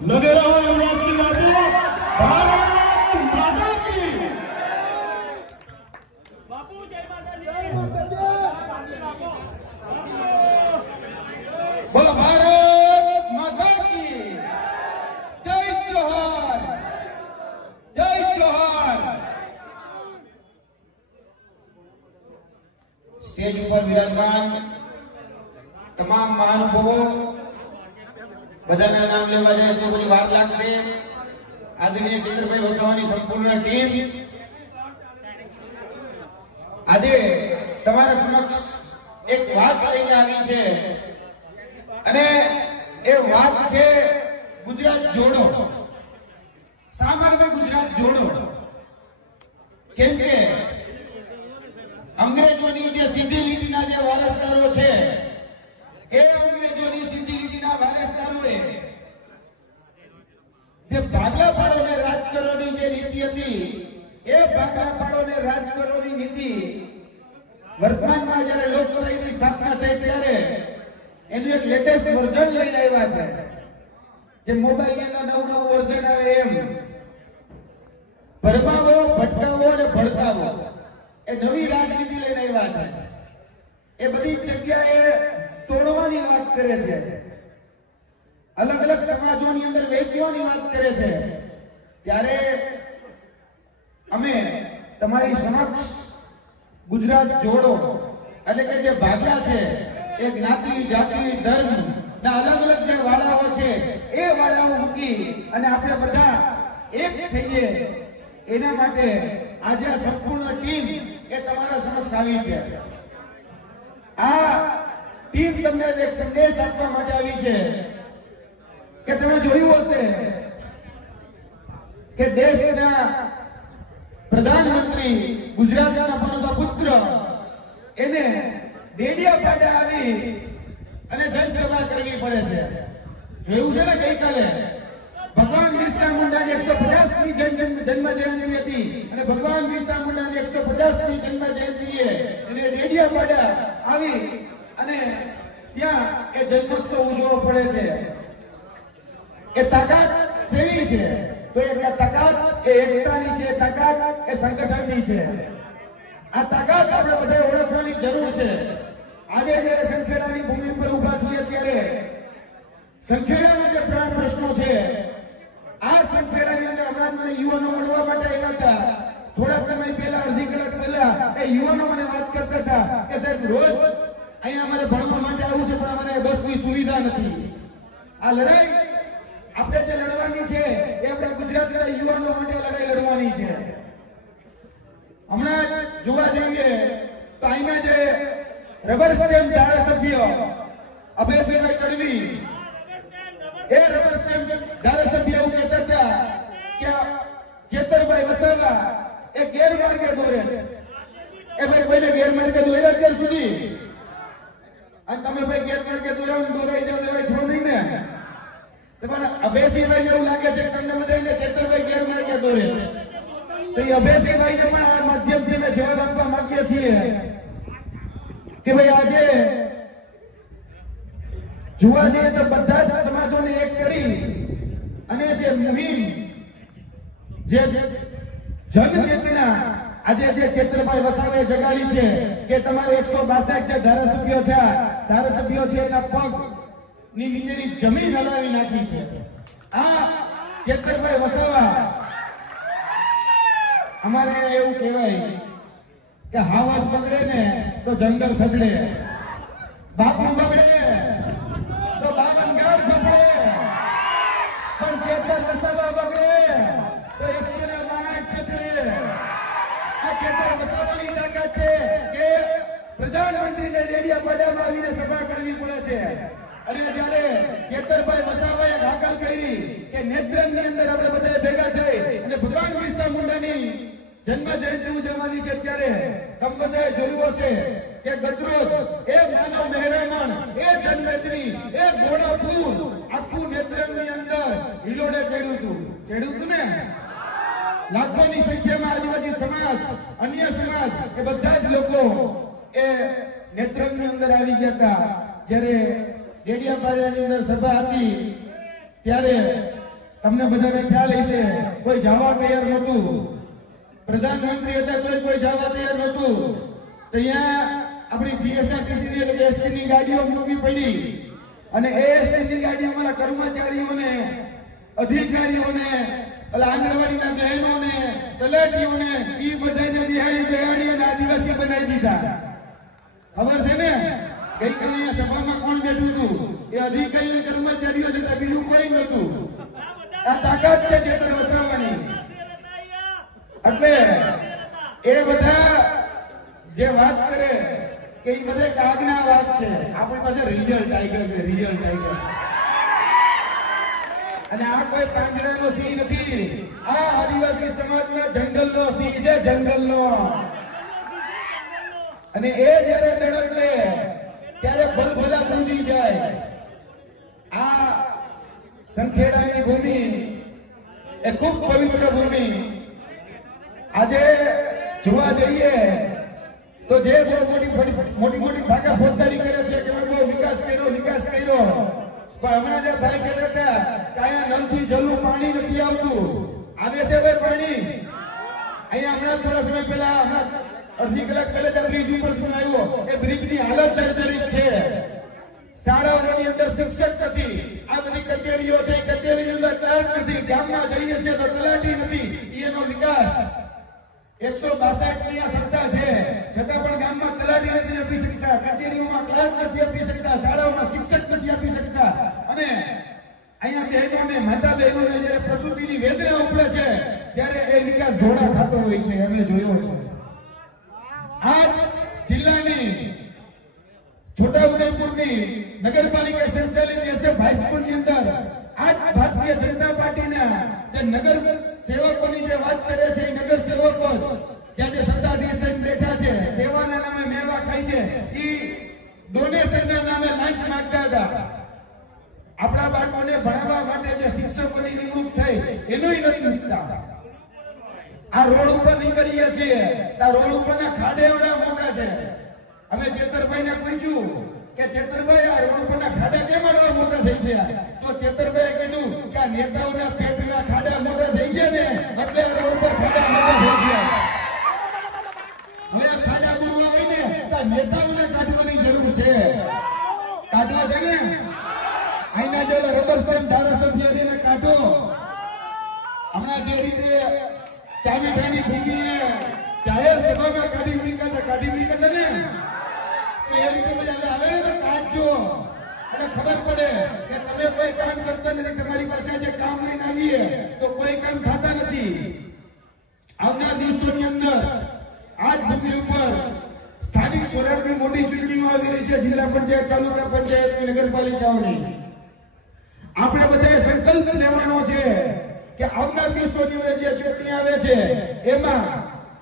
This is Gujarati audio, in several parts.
लगे रहो युवराज सिंह यादव, भारत माता की। बापू जय माता दी। बोलो भारत माता की जय। जोहार जय जोहार। स्टेज पर विराजमान તમામ મહાનુભાવો બધાના નામ લેવા જાય તો બધી વાર લાગશે। આદરણીય ચંદ્રભાઈ વસાવાની સંપૂર્ણ ટીમ આજે તમારા સમક્ષ એક વાત લઈને આવી છે અને એ વાત છે ગુજરાત જોડો। શા માટે ગુજરાત જોડો? કેમ કે અંગ્રેજોની જે સીધી લીટીના જે વારસદારો છે એ અંગ્રેજોની સીધી લીટીના વારસદારોએ જે ભાગલા પાડોને રાજ કરવાની જે નીતિ હતી એ ભાગલા પાડોને રાજ કરવાની નીતિ વર્તમાનમાં જ્યારે લોકશાહીની સ્થાપના થઈ ત્યારે એનું એક લેટેસ્ટ વર્ઝન લઈને આવ્યા છે। જે મોબાઈલની અંદર નવું વર્ઝન આવે એમ ભરમાવો, ભટકાવો અને ભડકાવો એ નવી રાજનીતિ લઈને આવ્યા છે। એ બધી જગ્યાએ તોડવાની વાત કરે છે, અલગ અલગ સમાજોની અંદર વેચવાની વાત કરે છે। ત્યારે અમે તમારી સમક્ષ ગુજરાત જોડો એટલે કે જે ભાગલા છે એ જ્ઞાતિ, જાતિ, ધર્મ ના અલગ અલગ જે વાળાઓ છે એ વાળાઓ મૂકી અને આપણે બધા એક થઈએ એના માટે આજે આ સંપૂર્ણ ટીમ એ તમારા સમક્ષ આવી છે। આ ટીમ તમને એક સંદેશ આપવા માટે આવી છે કે તમે જોયું હશે કે દેશના પ્રધાનમંત્રી ગુજરાતના બનતો પુત્ર એને ડેડિયાપાડા આવી અને જનસભા કરવી પડે છે। જોયું છે ને ગઈકાલે ભગવાન બિરસા મુંડાની 150મી જન્મ જયંતિ હતી અને ભગવાન બિરસા મુંડાની 150મી જન્મ જયંતિએ એને ડેડિયાપાડા આવી અને ત્યાં એ જન્મોત્સવ ઉજવવો પડે છે। એ તાકાત સેવી છે તો એ તાકાત એ એકતાની છે, તાકાત એ સંગઠનની છે। આ તાકાત આપણે બધાએ ઓળખવાની જરૂર છે। આજે જ્યારે સંખેડાની ભૂમિ પર ઊભા છીએ ત્યારે સંખેડાના જે પ્રાણ પ્રશ્નો છે આ સંખેડાની અંદર હમણાં મને યુવાનો મળવા માટે આવ્યા હતા। થોડા સમય પહેલા, અડધી કલાક પહેલા એ યુવાનો મને વાત કરતા હતા કે સાહેબ રોજ અહીંયા અમારે ભણવા માટે આવું છે પણ અમારે બસની સુવિધા નથી। આ લડાઈ આપણે જે લડવાની છે એ આપણે ગુજરાતના યુવાનો માટે લડાઈ લડવાની છે। હમણાં જોવા જઈએ તો અહીંયા જે રબર સ્ટેમ્પ ધારાસભ્ય અભયસિંહભાઈ તડવી એ રબર સ્ટેમ્પ ધારાસભ્ય એવું કહેતા હતા કે ચેતરભાઈ વસાવા એ ગેરમાર્ગે દોરે છે। એ ભાઈ કોઈને ગેરમાર્ગે દોર્યા અત્યાર સુધી? અને તમે ભાઈ ગેરમાર્ગે દોરાઈ જાવ તો છો નહીં ને? તમારે અભયસિંહભાઈને એવું લાગે છે કે તમને બધાને ચેતરભાઈ ગેરમાર્ગે દોરે છે તો એ અભયસિંહભાઈને પણ આ માધ્યમથી અમે જવાબ આપવા માંગીએ છીએ કે ભાઈ આજે જોવા જઈએ તો બધા જ સમાજોને એક કરી અને જે મુહિમ, જે જનચેતના આજે જે ચેતરભાઈ વસાવાએ જગાડી છે કે તમારે 162 જે ધારાસભ્યો છે એના પગ ની નીચેની જમીન હલાવી નાખી છે। આ ચેતરભાઈ વસાવા અમારે એવું કહેવાય કે હાવજ બગડે ને તો જંગલ ખજડે, બાપુ બગડે તો બામન ગામ ખપડે, પણ ચેતર વસાવા બગડે તો 162 ખજડે। આ ચેતર વસાવાની તાકાત છે કે પ્રધાનમંત્રીને ડેડિયાપાડામાં આવીને સભા કરવી પડે છે। અને જ્યારે ચેતરભાઈ વસાવાએ દાખલ કરી કે નેત્રંગની અંદર આપણે બધા ભેગા થઈ અને ભગવાન બિરસા મુંડાની જન્મ જયંતિ ઉજવવાની છે ત્યારે તમે બધાએ જોયું હશે કે ગજરોજ એ માનવ મહેરામણ, એ જનમેદની, એ ઘોડાપુર આખું નેત્રંગની અંદર હિલોડે ચડ્યું હતું ને? લાખોની સંખ્યામાં આદિવાસી સમાજ, અન્ય સમાજ એ બધા જ લોકો એ નેત્રંગની અંદર આવી ગયા હતા। જ્યારે ડેડિયાપાડાની અંદર સભા હતી ત્યારે તમને બધાને ખ્યાલ હશે કોઈ જવા તૈયાર નહોતું, પ્રધાનમંત્રી હતા તોય કોઈ જવા તૈયાર નહોતું, તો અહીંયા આપણી જીએસઆરટીસી ની એટલે એસટી ની ગાડીઓ મૂકવી પડી અને એ એસટી ની ગાડી અમારા કર્મચારીઓને, અધિકારીઓને, આંગણવાડીના બહેનોને, તલાટીઓને ઈ બધાને બિહાડી અને આદિવાસી બનાવી દીધા. ખબર છે ને? ગઈકાલે સભામાં કોણ બેઠું હતું? એ અધિકારી કર્મચારીઓ છે, બીજું કોઈ નહોતું. આ તાકાત છે ચેતર વસાવવાની. એટલે એ બધા જે વાત કરે કે એ બધા કાગના વાત છે, આપણી પાસે રિયલ ટાઈગર છે, રિયલ ટાઈગર. અને આ કોઈ પાંજરાનો સિંહ નથી, આ આદિવાસી સમાજના જંગલનો સિંહ છે, જંગલનો. અને એ જ્યારે ડળકે ત્યારે ભલભલા પૂજી જાય. આ સંખેડાની ભૂમિ એ ખૂબ પવિત્ર ભૂમિ. આજે જોવા જઈએ તો જે બહુ મોટી ભાગા ફોજદારી કરે છે કે બહુ વિકાસ કર્યો, પણ હમણાં જે ભાઈ કહેતા હતા કે અહીંયા નલથી જલનું પાણી નથી આવતું. આવે છે ભાઈ પાણી. અહીંયા હમણાં થોડા સમય પહેલા, અડધી કલાક પહેલા જ બ્રિજ ઉપર આવ્યો, એ બ્રિજની હાલત જર્જરિત છે. શાળાઓની અંદર શિક્ષક નથી, આ બધી કચેરીઓ છે, કચેરીની અંદર ક્લાર્ક નથી, ગામમાં જઈએ છીએ તો તલાટી નથી. એનો વિકાસ 162 ની આ સત્તા છે, છતાં પણ ગામમાં તલાટી નથી આપી શકતા, કચેરીઓમાં ક્લાર્ક નથી આપી શકતા, શાળાઓમાં શિક્ષક નથી આપી શકતા. અને અહીંયા બહેનોને, માતા બહેનોને જ્યારે પ્રસૂતિની વેદના ઉપડે છે ત્યારે એ વિકાસ જોડા ખાતો હોય છે, અમે જોયો છે. આજ જિલ્લાની છોટાઉદેપુરની નગરપાલિકા સંચાલિત SF હાઈસ્કૂલની અંદર આજ ભારતીય જનતા પાર્ટીના જે નગર સેવકોની જે વાત કરે છે, એ નગર સેવકો જ્યાં જે સત્તાધીશ થઈને બેઠા છે, સેવાના નામે મેવા ખાય છે, એ ડોનેશનના નામે લાંચ માંગતા હતા. આપણા બાળકોને ભણાવવા માટે જે શિક્ષકોની નિમણૂક થઈ એનોય નથી મૂકતા. આ રોડ ઉપર નીકળીએ છીએ, આ રોડ ઉપરના ખાડે એવડા મોટા છે. અમે ચેતરભાઈને પૂછ્યું કે ચેતરભાઈ આ રોડ પરના ખાડા કેમ આટલા મોટા થઈ ગયા? તો ચેતરભાઈએ કીધું કે આ નેતાઓના પેટના ખાડા મોટા થઈ ગયા ને એટલે રોડ પર ખાડા મોટા થઈ ગયા. હવે ખાડા પૂરવા હોય ને તો નેતાઓને કાઢવાની જરૂર છે. કાઢવા છે ને? આઈના જે રબર સ્ટેમ્પ ધારાસભ્યને કાઢો. હમણાં જે રીતે ચાવીઠાની ભૂમિએ જાહેર સભામાં કાઢી મૂક્યા ને એ રીતે બધા આવે ને કાઢજો અને ખબર પડે કે તમે કોઈ કામ કરતા નથી. તમારી પાસે જે કામ લઈને આવીએ તો કોઈ કામ થતા નથી. આવનાર દિવસોની અંદર આજ ભૂમિ ઉપર સ્થાનિક સ્વરાજની મોટી ચૂંટણીઓ આવી રહી છે, જિલ્લા પંચાયત, તાલુકા પંચાયત, નગરપાલિકાઓની. આપણે બધાએ સંકલ્પ લેવાનો છે કે આવનાર દિવસોની અંદર જે ચૂંટણી આવે છે એમાં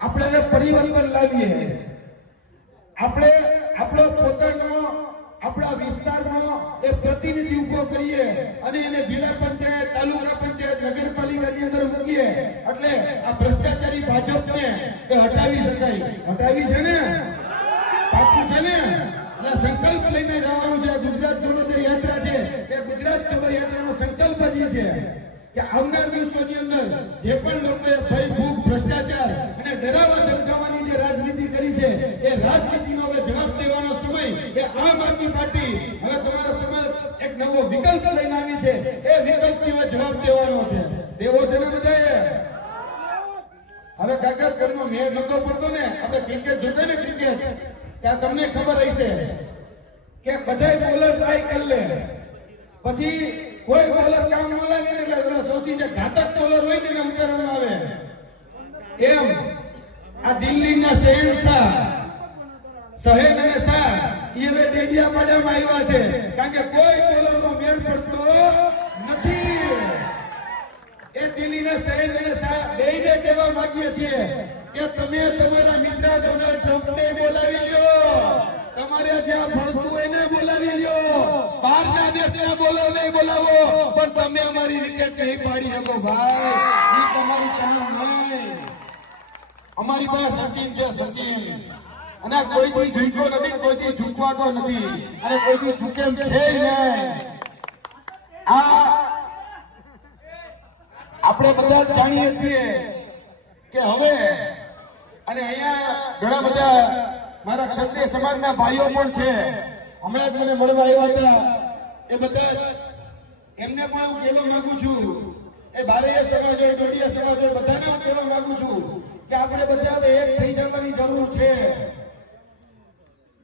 આપણે પરિવર્તન લાવીએ. આપણે આપણો પોતાનો, આપણા વિસ્તારનો એ પ્રતિનિધિ ઉભો કરીએ અને એને જિલ્લા પંચાયત, તાલુકા પંચાયત, નગરપાલિકાની અંદર મૂકીએ. એટલે આ ભ્રષ્ટાચારી ભાજપને એ હટાવી શકાય. હટાવી છે ને? પાકું છે ને? એટલે સંકલ્પ લઈને જવાનું છે. ગુજરાત જોડો જે યાત્રા છે એ ગુજરાત જોડો યાત્રાનો સંકલ્પ જ છે કે આવનાર દિવસોની અંદર જે પણ લોકોએ ભય, ભૂખ, ભ્રષ્ટાચાર અને ડરાવવા ધમકાવવાની જે રાજનીતિ કરી છે એ રાજનીતિનો હવે જવાબ દેવાનો સમય એ આમ આદમી પાર્ટી હવે તમારા સમક્ષ એક નવો વિકલ્પ લઈને આવી છે. એ વિકલ્પથી હવે જવાબ દેવાનો છે. દેવો છે ને બધાએ? હવે કાકા કોઈનો મેળ નતો પડતો ને, આપણે ક્રિકેટ જોતા ને, ક્રિકેટ ત્યાં તમને ખબર હશે કે બધાય બોલર ટ્રાય કરી લે, પછી કોઈ બોલર કામ ન લાગે ને એટલે સૌથી જે ઘાતક બોલર હોય ને એને ઉતારવામાં આવે. એમ આ દિલ્હીના શહેનશાહ સહેન અને શાહ એ હવે ડેડિયાપાડામાં આવ્યા છે, કારણ કે કોઈ બોલરનો મેળ પડતો નથી. એ દિલ્હીના શહેન અને શાહ બેયને કહેવા માંગીએ છીએ કે તમે તમારા મિત્ર ડોનાલ્ડ ટ્રમ્પને બોલાવી લ્યો, તમારે જ્યાં ભણતું હોય એને બોલાવી લ્યો, બહારના દેશના બોલરને બોલાવો, પણ તમે અમારી વિકેટ નહીં પાડી શકો ભાઈ. એ તમારું કામ નહીં. અમારી પાસે સચિન છે, સચિન, અને કોઈથી ઝૂક્યો નથી, કોઈથી ઝૂકવાતો નથી અને કોઈથી ઝૂકેમ છે નહીં. આ આપણે બધા જ જાણીએ છીએ કે હવે અને અહીંયા ઘણા બધા મારા ક્ષત્રિય સમાજના ભાઈઓ પણ છે. હમણાં જ મને મળવા આવ્યા હતા. એ બધા જ એમને પણ હું કહેવા માંગુ છું, એ બારૈયા સમાજ હોય, ડોડિયા સમાજ હોય, બધાને હું કહેવા માંગુ છું કે આપણે બધા એક થઈ જવાની જરૂર છે.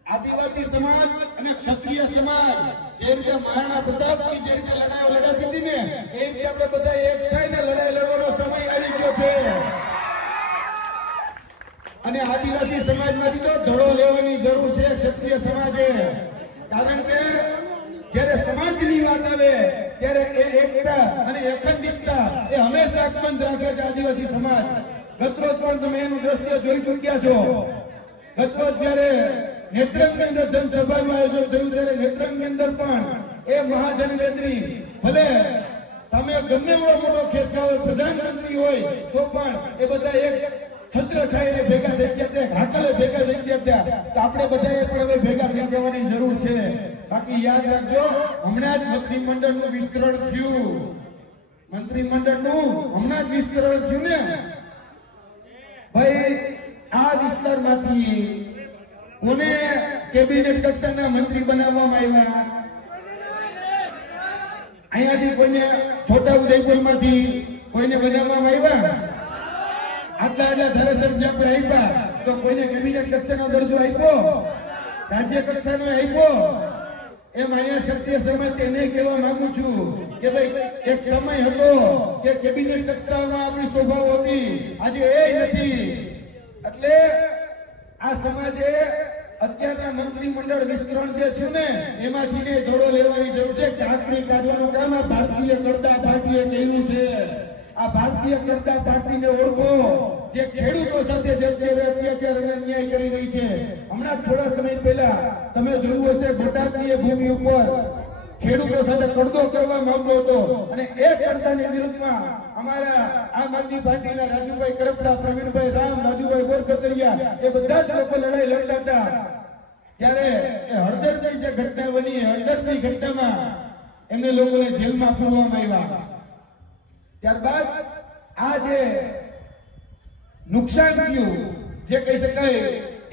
આદિવાસી સમાજ અને ક્ષત્રિય સમાજ જે રીતે મહારાણા પ્રતાપની જે રીતે લડાઈઓ લડાતી હતી ને, એ રીતે આપણે બધા એક થઈને લડાઈ લડવાનો સમય આવી ગયો છે. અને આદિવાસી સમાજમાંથી તો ધડો લેવાની જરૂર છે ક્ષત્રિય સમાજે. કારણ કે જ્યારે સમાજની વાત આવે ત્યારે એ એકતા અને અખંડિતતા એ હંમેશા અકબંધ રાખે છે આદિવાસી સમાજ. ગતરોજ પણ તમે એનું દ્રશ્ય જોઈ ચૂક્યા છો. ગતરોજ જ્યારે નેત્રંગની અંદર જનસભાનું આયોજન થયું ત્યારે નેત્રંગની અંદર પણ એ મહાજનનેત્રી ભલે સામે ગમે એવો મોટો ખેતર હોય, પ્રધાનમંત્રી હોય, તો પણ એ બધા એક છત્ર છાયે ભેગા થઈ ગયા હતા, હાકલે ભેગા થઈ ગયા હતા. તો આપણે બધાએ પણ હવે ભેગા થઈ જવાની જરૂર છે. બાકી યાદ રાખજો, હમણાં જ મંત્રીમંડળનું વિસ્તરણ થયું. મંત્રીમંડળનું હમણાં જ વિસ્તરણ થયું ને ભાઈ. આ વિસ્તારમાંથી કોને કેબિનેટ કક્ષાના મંત્રી બનાવવામાં આવ્યા? અહીંયાથી કોઈને છોટા ઉદયપુરમાંથી કોઈને બનાવવામાં આવ્યા? આટલા ધારાસભ્ય આપણે આપ્યા તો કોઈને કેબિનેટ કક્ષાનો દરજ્જો આપ્યો? રાજ્ય કક્ષાનો આપ્યો? એમ અહીંયા ક્ષત્રિય સમાજ એને કહેવા માંગુ છું કે ભાઈ એક સમય હતો કે કેબિનેટ કક્ષામાં આપણી શોભાઓ હતી, આજે એ નથી. એટલે આ સમાજે અત્યારના મંત્રીમંડળ વિસ્તરણ જે થયું ને એમાંથી ને ધોળો લેવાની જરૂર છે. આખરી કાઢવાનું કામ આ ભારતીય કરતા પાર્ટીએ કર્યું છે. આ ભારતીય કરતા પાર્ટીને ઓળખો, જે ખેડૂતો સાથે જે અત્યાચાર અને અન્યાય કરી રહી છે. હમણાં થોડા સમય પહેલા તમે જોયું હશે, બોટાદની ભૂમિ ઉપર ખેડૂતો સાથે કડદો કરવામાં આવતો હતો અને એ કડદાની વિરુદ્ધમાં અમારા આમ આદમી પાર્ટીના રાજુભાઈ કરપડા, પ્રવીણભાઈ રામ, રાજુભાઈ બોરકતરિયા એ બધા જ લોકો લડાઈ લડતા હતા. ત્યારે એ હળદરની જે ઘટના બની, હળદરની ઘટનામાં એમને લોકોને જેલમાં પૂરવામાં આવ્યા. ત્યારબાદ આ જે નુકસાન થયું, જે કહી શકાય,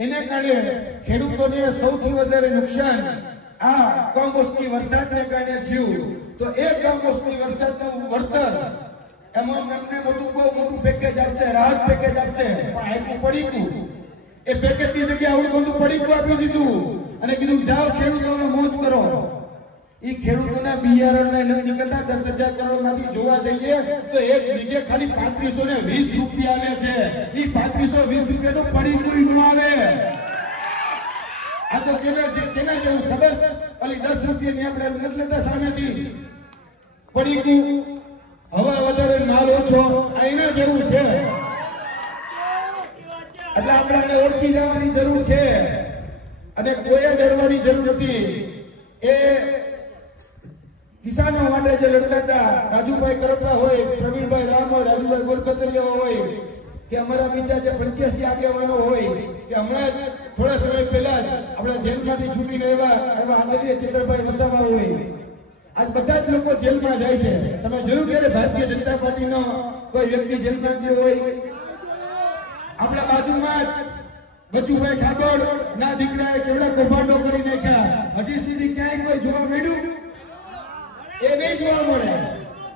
એને કારણે ખેડૂતોને સૌથી વધારે નુકસાન આ કમોસમી વરસાદને કારણે થયું. તો એ કમોસમી વરસાદનું વળતર એમાં અમને બહુ મોટું પેકેજ આપશે, રાહત પેકેજ આપશે, પણ આપ્યું પડીકું. એ પેકેજની જગ્યાએ આવડું મોટું પડીકું આપી દીધું અને કીધું જાઓ ખેડૂતોને મોજ કરો. ઈ ખેડૂતોના બિયારણને નથી નીકળતા. 10,000 કરોડમાંથી જોવા જઈએ તો એક વીઘે ખાલી 3520 રૂપિયા આવે છે. ઈ 3520 રૂપિયાનું પડીકું ન આવે. આ તો કેના જેવું ખબર છે? ઓલી 10 રૂપિયાની આપણે નથી લેતા સામેથી પડીકું, હવા વધારે માલ ઓછો, આ એના જેવું છે. એટલે આપણે ઓળખી જવાની જરૂર છે અને કોઈએ ડરવાની જરૂર નથી. એ કિસાનો માટે જે લડતા હતા, રાજુભાઈ કરપડા હોય, પ્રવીણભાઈ રામ હોય, રાજુભાઈ બોરકતરિયા હોય, કે અમારા બીજા જે 85 આગેવાનો હોય, કે હમણાં જ થોડા સમય પહેલા જ આપણા જેલમાંથી છૂટીને આવ્યા આદરણીય ચિત્રભાઈ વસાવા હોય, આજ બધા જ લોકો જેલમાં જાય છે. તમે જોયું ક્યારે ભારતીય જનતા પાર્ટીનો કોઈ વ્યક્તિ જેલમાં ગયો હોય? આપણા બાજુમાં જ બચુભાઈ ખાબડ ના દીકરાએ કેવડા કૌભાંડો કરી નાખ્યા. હજી સુધી ક્યાંય કોઈ જોવા મળ્યું? એ નહીં જોવા મળે.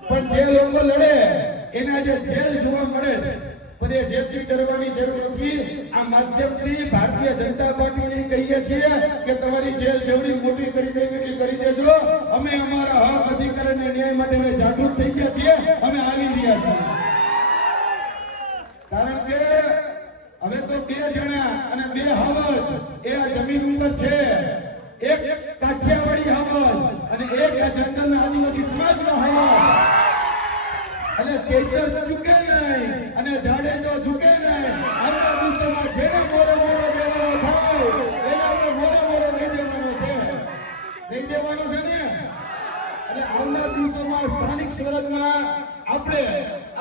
પણ જે લોકો લડે એના જે જેલ જોવા મળે છે. પણ એ જેલથી ડરવાની જરૂર નથી. આ માધ્યમથી ભારતીય જનતા પાર્ટીને કહીએ છીએ કે તમારી જેલ જેવડી મોટી કરી દેવી કરી દેજો. અમે અમારા હક, અધિકાર અને ન્યાય માટે હવે જાગૃત થઈ ગયા છીએ, અમે આવી રહ્યા છીએ. કારણ કે હવે તો 2 જણા અને 2 હવજ એ આ જમીન ઉપર છે. એક કાઠિયાવાડી હવજ અને એક આ જંગલના આદિવાસી સમાજનો હવજ. અને ચેતર ચૂકે નહીં અને જાડેજો ઝૂકે નહીં. આવતા દિવસોમાં જેને મોરે મોરો દેવાનો થાય એને આપણે મોરે મોરો દઈ દેવાનો છે. દઈ દેવાનો છે ને. અને આવનાર દિવસોમાં સ્થાનિક સ્વરાજમાં આપણે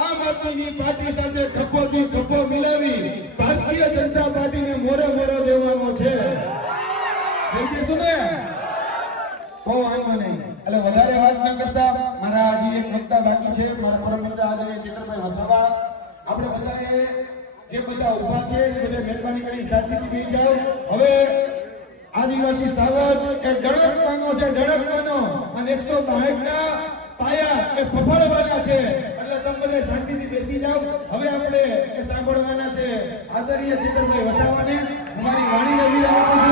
આમ આદમીની પાર્ટી સાથે ખભોથી ખભો મિલાવી ભારતીય જનતા પાર્ટીને મોરે મોરો દેવાનો છે. દઈ દેશું ને? તો વાંધો નહીં. એટલે વધારે વાત ન કરતા મારા હજી એક વક્તા બાકી છે, મારા પરમ મિત્ર આદરણીય ચેતરભાઈ વસાવા. આપણે બધાએ જે બધા ઊભા છે એ બધા મહેરબાની કરી શાંતિથી બેસી જાઓ. હવે આદિવાસી સાવજ એ ડળકવાનો છે, ડળકવાનો, અને 162 ના પાયા એ ફફડવાના છે. એટલે તમે બધા શાંતિથી બેસી જાઓ. હવે આપણે એ સાંભળવાના છે આદરણીય ચેતરભાઈ વસાવાને. અમારી વાણીને વિરામ આપું છું.